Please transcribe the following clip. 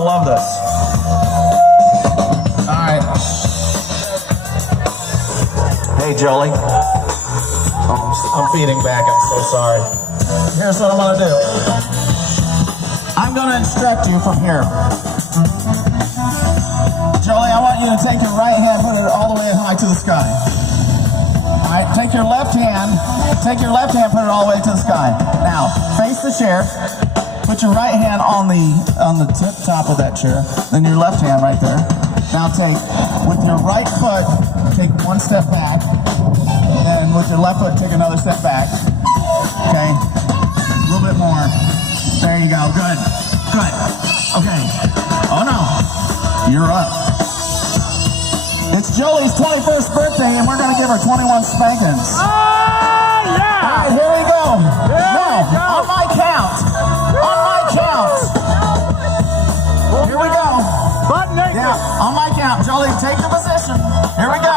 gonna love this. All right. Hey, Jolie. I'm feeding back. I'm so sorry. Here's what I'm gonna do. I'm gonna instruct you from here. Jolie, I want you to take your right hand, put it all the way high to the sky. All right, take your left hand, put it all the way to the sky. Now, face the chair. Put your right hand on the tip top of that chair, then your left hand right there. Now with your right foot, take one step back, and with your left foot, take another step back. Okay, a little bit more. There you go, good. Okay, oh no, you're up. It's Jolie's 21st birthday, and we're gonna give her 21 spankings. Oh, yeah! All right, here we go. Now, on my count. Here we go. Butt naked. Yeah, on my count. Jolie, take your position. Here we go.